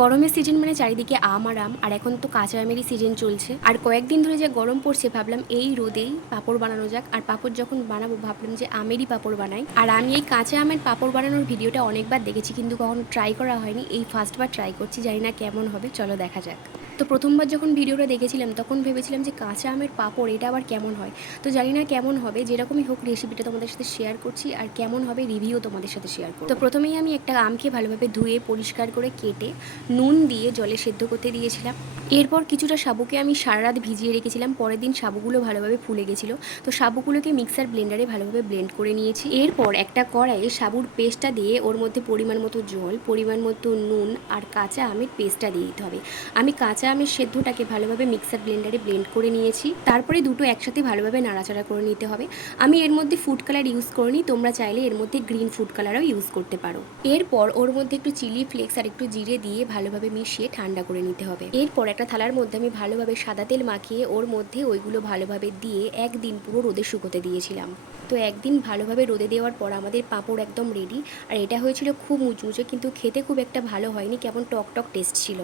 গরমের সিজন মানে চারিদিকে আম আর আম, আর এখন তো কাঁচা আমেরই সিজন চলছে। আর কয়েকদিন ধরে যে গরম পড়ছে, ভাবলাম এই রোদেই পাঁপড় বানানো যাক। আর পাঁপড় যখন বানাবো ভাবলাম যে আমেরই পাঁপড় বানাই। আর আমি এই কাঁচা আমের পাঁপড় বানানোর ভিডিওটা অনেকবার দেখেছি, কিন্তু কখনো ট্রাই করা হয়নি। এই ফার্স্টবার ট্রাই করছি, জানি না কেমন হবে, চলো দেখা যাক। তো প্রথমবার যখন ভিডিওটা দেখেছিলাম তখন ভেবেছিলাম যে কাঁচা আমের পাঁপড় এটা আবার কেমন হয়। তো জানি না কেমন হবে, যেরকমই হোক রেসিপিটা তোমাদের সাথে শেয়ার করছি, আর কেমন হবে রিভিউ তোমাদের সাথে শেয়ার করব। তো প্রথমেই আমি একটা আমকে ভালোভাবে ধুয়ে পরিষ্কার করে কেটে নুন দিয়ে জলে সেদ্ধ করতে দিয়েছিলাম। এরপর কিছুটা সাবুকে আমি সারা রাত ভিজিয়ে রেখেছিলাম, পরের দিন সাবুগুলো ভালোভাবে ফুলে গেছিলো। তো সাবুগুলোকে মিক্সার ব্লেন্ডারে ভালোভাবে ব্লেন্ড করে নিয়েছি। এরপর একটা কড়াইয়ে সাবুর পেস্টটা দিয়ে ওর মধ্যে পরিমাণ মতো জল, পরিমাণ মতো নুন আর কাঁচা আমের পেস্টটা দিয়ে দিতে হবে। আমি কাঁচা আমের সেদ্ধটাকে ভালোভাবে মিক্সার ব্লেন্ডারে ব্লেন্ড করে নিয়েছি। তারপরে দুটো একসাথে ভালোভাবে নাড়াচাড়া করে নিতে হবে। আমি এর মধ্যে ফুড কালার ইউজ করিনি, তোমরা চাইলে এর মধ্যে গ্রিন ফুড কালারও ইউজ করতে পারো। এরপর ওর মধ্যে একটু চিলি ফ্লেক্স আর একটু জিরে দিয়ে ভালোভাবে মিশিয়ে ঠান্ডা করে নিতে হবে। এরপর একটা থালার মধ্যে আমি ভালোভাবে সাদা তেল মাখিয়ে ওর মধ্যে ওইগুলো ভালোভাবে দিয়ে একদিন পুরো রোদে শুকোতে দিয়েছিলাম। তো একদিন ভালোভাবে রোদে দেওয়ার পর আমাদের পাঁপড় একদম রেডি। আর এটা হয়েছিল খুব মুচমুচে, কিন্তু খেতে খুব একটা ভালো হয়নি, কেমন টক টক টেস্ট ছিল।